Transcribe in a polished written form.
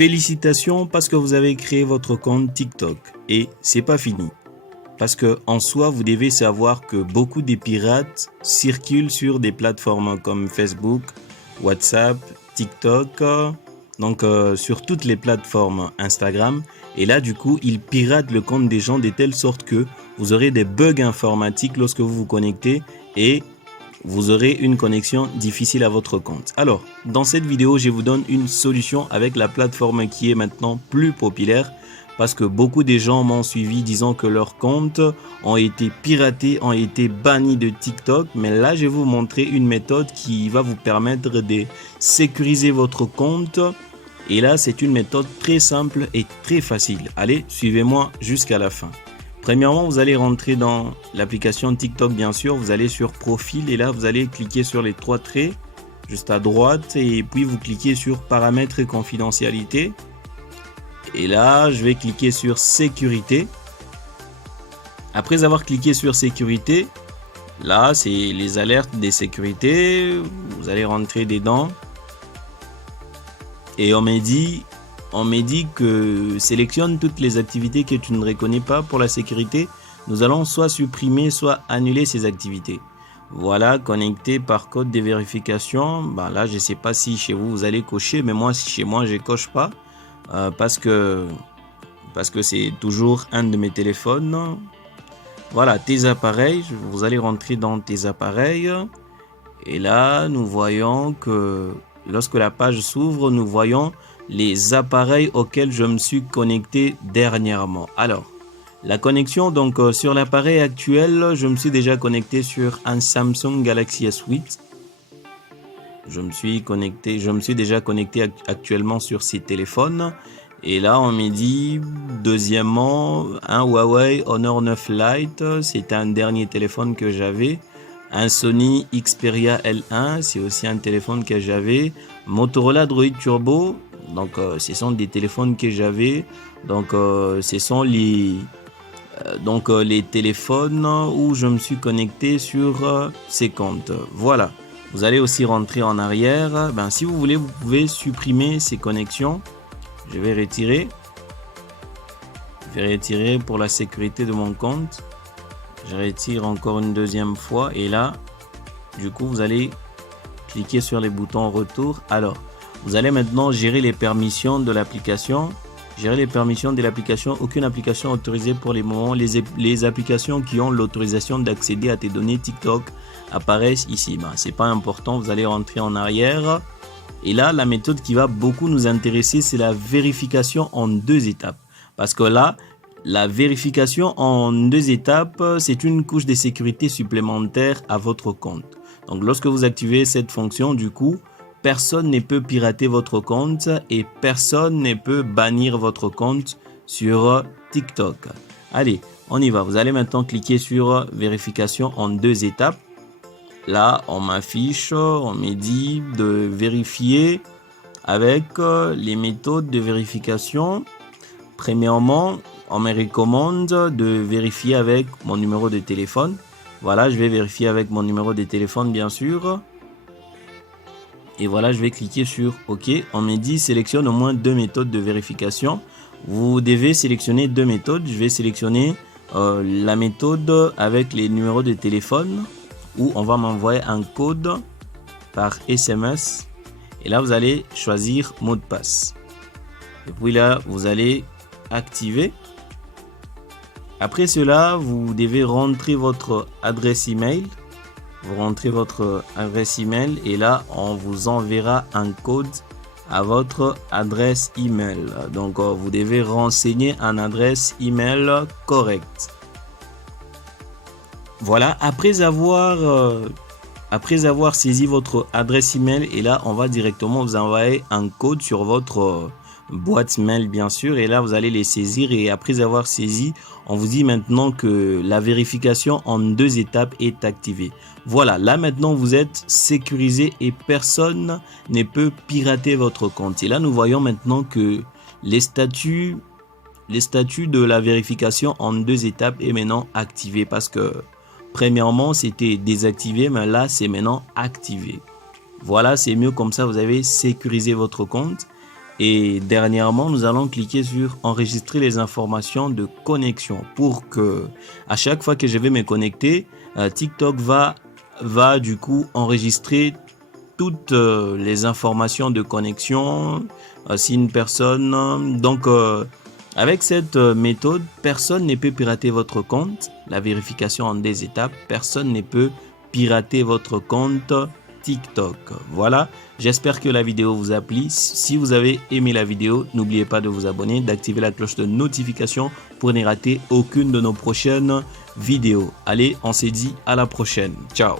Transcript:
Félicitations parce que vous avez créé votre compte TikTok. Et c'est pas fini. Parce que en soi, vous devez savoir que beaucoup de pirates circulent sur des plateformes comme Facebook, WhatsApp, TikTok, donc sur toutes les plateformes Instagram. Et là, du coup, ils piratent le compte des gens de telle sorte que vous aurez des bugs informatiques lorsque vous vous connectez et vous aurez une connexion difficile à votre compte. Alors, dans cette vidéo, je vous donne une solution avec la plateforme qui est maintenant plus populaire parce que beaucoup de gens m'ont suivi disant que leurs comptes ont été piratés, ont été bannis de TikTok. Mais là, je vais vous montrer une méthode qui va vous permettre de sécuriser votre compte. Et là, c'est une méthode très simple et très facile. Allez, suivez-moi jusqu'à la fin. Premièrement, vous allez rentrer dans l'application TikTok, bien sûr. Vous allez sur Profil et là, vous allez cliquer sur les trois traits juste à droite et puis vous cliquez sur Paramètres et confidentialité. Et là, je vais cliquer sur Sécurité. Après avoir cliqué sur Sécurité, là, c'est les alertes des sécurités. Vous allez rentrer dedans. Et on m'a dit que sélectionne toutes les activités que tu ne reconnais pas pour la sécurité. Nous allons soit supprimer, soit annuler ces activités. Voilà, connecté par code de vérification. Là, je ne sais pas si chez vous, vous allez cocher, mais moi, chez moi, je ne coche pas parce que c'est toujours un de mes téléphones. Voilà, tes appareils. Vous allez rentrer dans tes appareils. Et là, nous voyons que lorsque la page s'ouvre, nous voyons les appareils auxquels je me suis connecté dernièrement. Alors, la connexion, donc sur l'appareil actuel, je me suis déjà connecté sur un Samsung Galaxy S8. Je me suis déjà connecté actuellement sur ces téléphones. Et là, on m'a dit, deuxièmement, un Huawei Honor 9 Lite, c'est un dernier téléphone que j'avais. Un Sony Xperia L1, c'est aussi un téléphone que j'avais. Motorola Droid Turbo, donc ce sont des téléphones que j'avais. Donc ce sont les téléphones où je me suis connecté sur ces comptes. Voilà. Vous allez aussi rentrer en arrière. Si vous voulez, vous pouvez supprimer ces connexions. Je vais retirer. Je vais retirer pour la sécurité de mon compte. Je retire encore une deuxième fois et là, du coup, vous allez cliquer sur les boutons retour. Alors, vous allez maintenant gérer les permissions de l'application. Gérer les permissions de l'application. Aucune application autorisée pour les moments. Les applications qui ont l'autorisation d'accéder à tes données TikTok apparaissent ici. C'est pas important. Vous allez rentrer en arrière. Et là, la méthode qui va beaucoup nous intéresser, c'est la vérification en 2 étapes. Parce que là, la vérification en 2 étapes, c'est une couche de sécurité supplémentaire à votre compte. Donc, lorsque vous activez cette fonction, du coup, personne ne peut pirater votre compte et personne ne peut bannir votre compte sur TikTok. Allez, on y va. Vous allez maintenant cliquer sur vérification en 2 étapes. Là, on m'affiche, on me dit de vérifier avec les méthodes de vérification. Premièrement, on me recommande de vérifier avec mon numéro de téléphone. Voilà, je vais vérifier avec mon numéro de téléphone, bien sûr. Et voilà, je vais cliquer sur OK. On me dit sélectionne au moins 2 méthodes de vérification. Vous devez sélectionner 2 méthodes. Je vais sélectionner la méthode avec les numéros de téléphone où on va m'envoyer un code par SMS. Et là, vous allez choisir mot de passe. Et puis là, vous allez activer. Après cela, vous devez rentrer votre adresse email. Vous rentrez votre adresse email et là, on vous enverra un code à votre adresse email. Donc, vous devez renseigner une adresse email correcte. Voilà, après avoir saisi votre adresse email et là, on va directement vous envoyer un code sur votre boîte mail, bien sûr. Et là, vous allez les saisir et après avoir saisi, on vous dit maintenant que la vérification en 2 étapes est activée. Voilà, là maintenant, vous êtes sécurisé et personne ne peut pirater votre compte. Et là, nous voyons maintenant que les statuts de la vérification en 2 étapes est maintenant activé parce que premièrement, c'était désactivé, mais là, c'est maintenant activé. Voilà, c'est mieux comme ça, vous avez sécurisé votre compte. Et dernièrement, nous allons cliquer sur enregistrer les informations de connexion pour que à chaque fois que je vais me connecter, TikTok va du coup enregistrer toutes les informations de connexion. Si une personne... Donc, avec cette méthode, personne ne peut pirater votre compte. La vérification en 2 étapes. Personne ne peut pirater votre compte TikTok. Voilà, j'espère que la vidéo vous a plu. Si vous avez aimé la vidéo, n'oubliez pas de vous abonner, d'activer la cloche de notification pour ne rater aucune de nos prochaines vidéos. Allez, on se dit à la prochaine. Ciao.